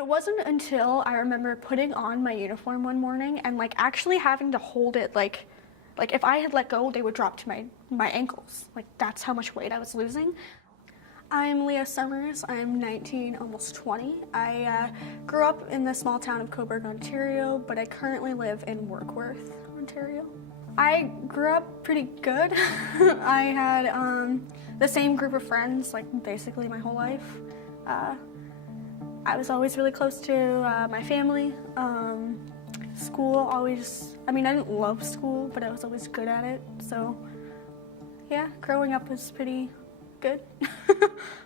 But it wasn't until I remember putting on my uniform one morning and like actually having to hold it like if I had let go, they would drop to my ankles. Like that's how much weight I was losing. I'm Leah Summers. I'm 19, almost 20. I grew up in the small town of Cobourg, Ontario, but I currently live in Warkworth, Ontario. I grew up pretty good. I had the same group of friends like basically my whole life. I was always really close to my family. School always, I mean, I didn't love school, but I was always good at it. So yeah, growing up was pretty good.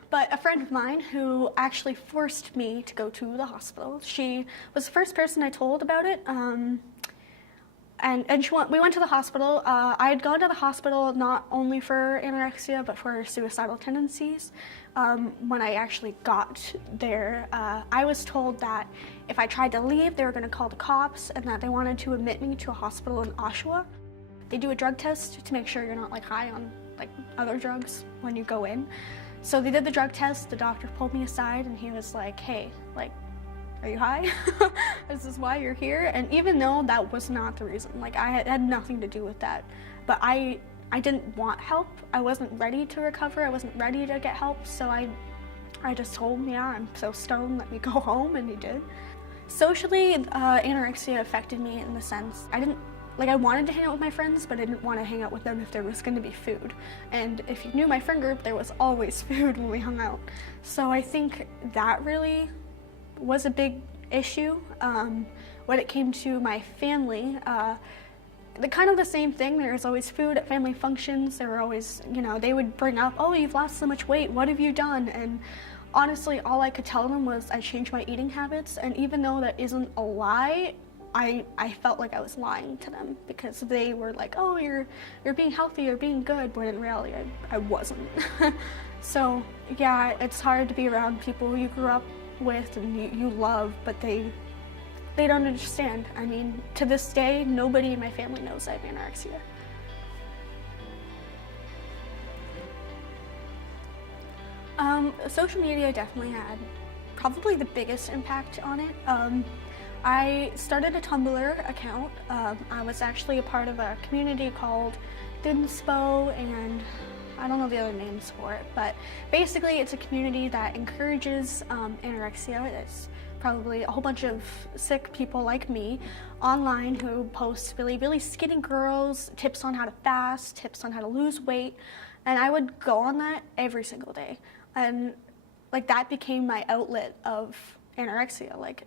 But a friend of mine who actually forced me to go to the hospital, she was the first person I told about it. We went to the hospital. I had gone to the hospital not only for anorexia, but for suicidal tendencies. When I actually got there, I was told that if I tried to leave, they were going to call the cops and that they wanted to admit me to a hospital in Oshawa. They do a drug test to make sure you're not like high on like other drugs when you go in. So they did the drug test. The doctor pulled me aside and he was like, hey, like, are you high? This is why you're here. And even though that was not the reason, like I had nothing to do with that, but I didn't want help. I wasn't ready to recover. I wasn't ready to get help. So I just told him, yeah, I'm so stoned, let me go home, and he did. Socially, anorexia affected me in the sense I wanted to hang out with my friends, but I didn't want to hang out with them if there was going to be food. And if you knew my friend group, there was always food when we hung out. So I think that really was a big issue. When it came to my family, kind of the same thing. There was always food at family functions. There were always, they would bring up, oh, you've lost so much weight, what have you done? And honestly, all I could tell them was I changed my eating habits. And even though that isn't a lie, I felt like I was lying to them because they were like, oh, you're being healthy, you're being good, but in reality, I wasn't. So yeah, it's hard to be around people you grew up with and you love, but they don't understand. I mean, to this day, nobody in my family knows I have anorexia. Social media definitely had probably the biggest impact on it. I started a Tumblr account. I was actually a part of a community called Dinspo, and I don't know the other names for it, but basically it's a community that encourages anorexia. It's probably a whole bunch of sick people like me online who post really, really skinny girls, tips on how to fast, tips on how to lose weight, and I would go on that every single day. And like that became my outlet of anorexia. Like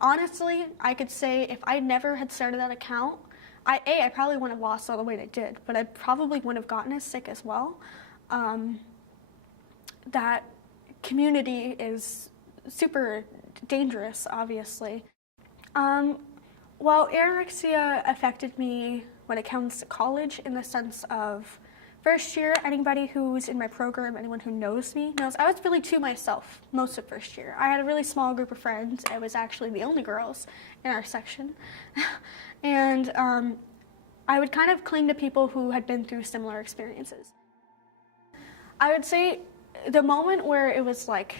honestly, I could say if I never had started that account, I probably wouldn't have lost all the weight I did, but I probably wouldn't have gotten as sick as well. That community is super dangerous, obviously. Well, anorexia affected me when it comes to college in the sense of first year, anybody who's in my program, anyone who knows me knows I was really to myself most of first year. I had a really small group of friends. I was actually the only girls in our section. And I would kind of cling to people who had been through similar experiences. I would say the moment where it was like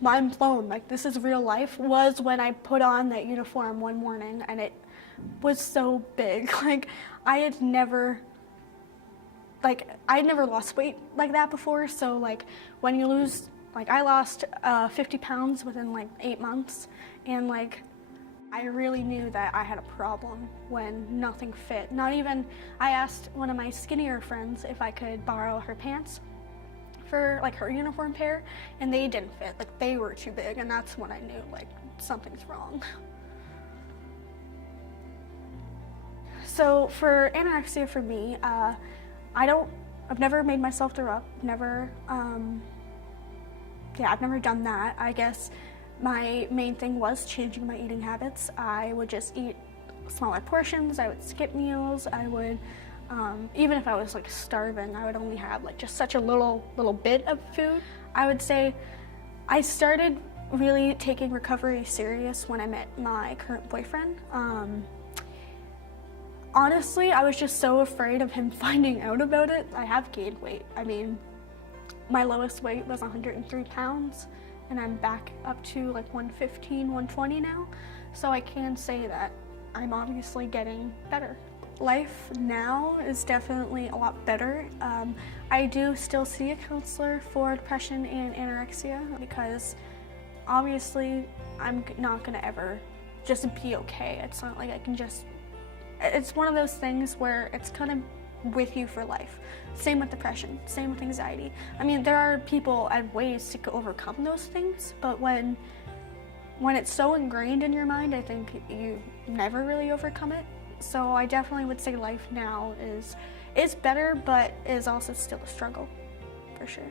mind blown, like this is real life, was when I put on that uniform one morning and it was so big. Like I never lost weight like that before, so like when you lose, like I lost 50 pounds within like 8 months, and like I really knew that I had a problem when nothing fit. Not even, I asked one of my skinnier friends if I could borrow her pants for like her uniform pair, and they didn't fit, like they were too big, and that's when I knew like something's wrong. So for anorexia for me, I've never made myself throw up, I've never done that. I guess my main thing was changing my eating habits. I would just eat smaller portions, I would skip meals, I would, even if I was like starving, I would only have like just such a little bit of food. I would say I started really taking recovery serious when I met my current boyfriend. Honestly, I was just so afraid of him finding out about it. I have gained weight. I mean, my lowest weight was 103 pounds, and I'm back up to like 115, 120 now. So I can say that I'm obviously getting better. Life now is definitely a lot better. I do still see a counselor for depression and anorexia because obviously I'm not gonna ever just be okay. It's not like I can just, it's one of those things where it's kind of with you for life. Same with depression, same with anxiety. I mean, there are people and ways to overcome those things, but when it's so ingrained in your mind, I think you never really overcome it. So I definitely would say life now is better, but is also still a struggle, for sure.